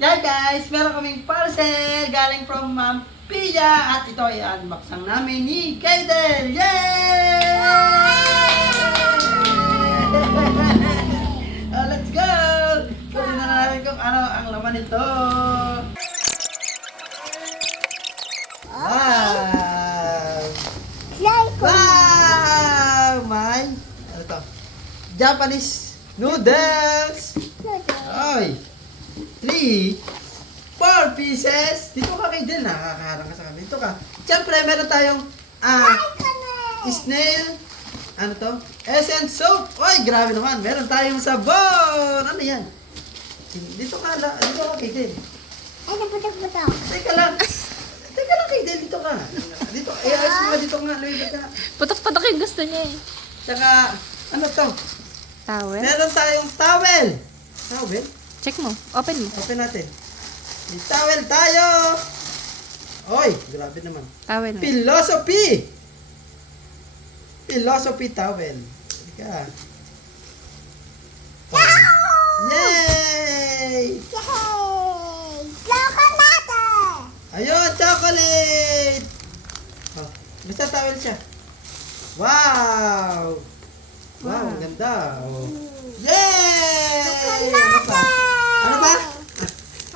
Yeah guys, meron kaming parcel galing from Ma'am Pia at ito ay unboxing namin ni Kaiden. Yay! Let's go! Kunin na natin kung ano ang laman nito. Wow! Wow! May ano to? Japanese noodles! Ay! 3, 4 pieces. Dito ka kay Del, nakakaharang ka sa kami. Dito ka. Siyempre, meron tayong snail. Ano to? Essence soap. Oy, grabe naman. Meron tayong sabon. Ano yan? Dito ka kay Del. Ay, naputok-putok. Teka lang. Teka lang kay Del. Dito ka. Dito. Ayos mo dito nga. Lumipat ka. Putok-putok yung gusto niya eh. Tsaka, ano to? Towel? Meron tayong towel. Towel? Check mo. Open mo. Open natin. May towel tayo. Oy, grabe naman. Towel mo. Philosophy. Philosophy towel. Halika. Yay! Yay! Chocolate! Ayun, chocolate! Oh, basta towel siya. Wow! Wow, ang ganda. Oh. Yay! Ano pa? Ano ba?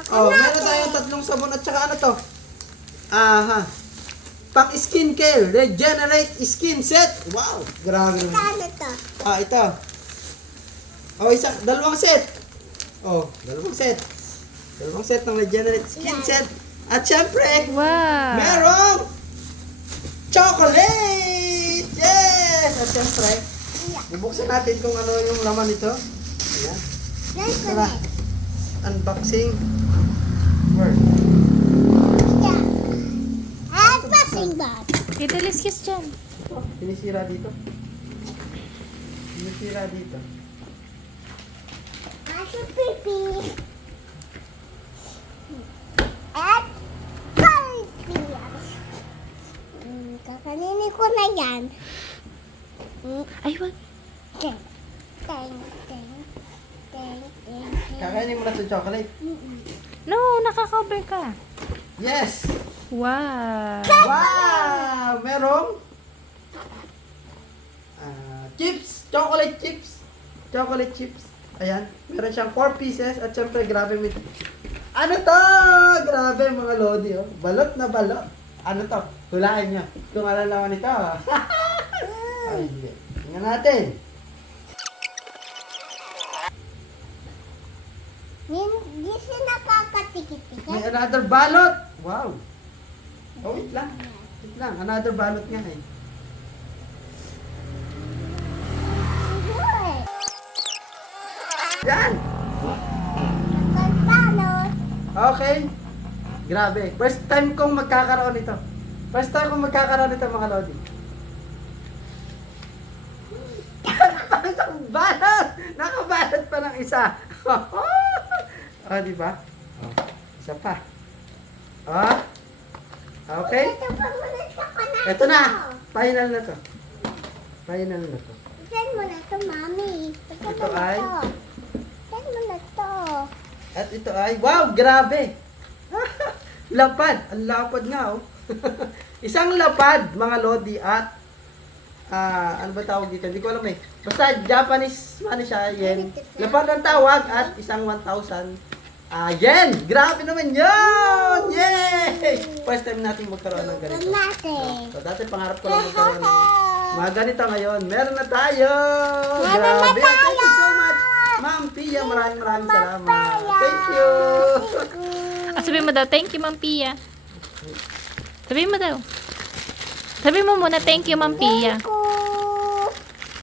Oh, meron tayong tatlong sabon at saka ano to? Aha. Pang skincare, regenerate skin set. Wow, grabe naman. Ano to? Ito. Oh, dalawang set. Oh, dalawang set. Dalawang set ng regenerate skin set. At syempre, Wow! merong chocolate! Yes! At syempre, bubuksan natin kung ano yung laman nito. Ayan. Tara. Unboxing. Word. Passing bag. Kita liskis dyan. Oh, sinisira dito. Sinisira dito. Aso pipi. At Pilipinas. Kakanini ko na yan. Ay, wag. Teng. Teng. Teng. Teng. Teng. Kakainin mo na itong chocolate. No, nakaka-cover ka. Yes! Wow! Wow! Merong chips! Chocolate chips! Chocolate chips. Ayan. Meron siyang 4 pieces at syempre grabe mit. Ano to? Grabe mga lodi oh. Balot na balot. Ano to? Hulaan nyo. Kung ano naman ito. Ay, hindi. Tingnan natin. Hindi siya nakakatikit-tikit. May another balot. Wow. Oh, wait lang. Wait lang. Another balot nga eh. Yan! Paano? Okay. Grabe. First time kong magkakaroon ito. First time kong magkakaroon ito mga lodi. Parang balot! Nakabalot pa ng isa. Oh, di ba? Oh, isa pa. Oh. Okay. Ito pa muna sa kanan. Ito na. Final na to. Final na to. Send mo na to, mami. Ito ay? Send mo na to. At ito ay, wow, grabe. Lapad. Ang lapad nga, oh. Isang lapad, mga lodi, at ano ba tawag dito? Hindi ko alam eh. Basta Japanese money siya, yen. Lapad ang tawag at isang 1,000 yen. Grabe naman yun! Yay! First time natin magkaroon ng ganito. Natin. So, dati pangarap ko lang magkaroon ng mga ganito ngayon. Meron na tayo! Meron na Grabe! tayo! Thank you so much! Ma'am Pia, maraming salamat. Thank you! Sabihin mo daw, thank you, Ma'am Pia. Sabihin mo daw. Sabihin mo muna, thank you, Ma'am Pia. Ko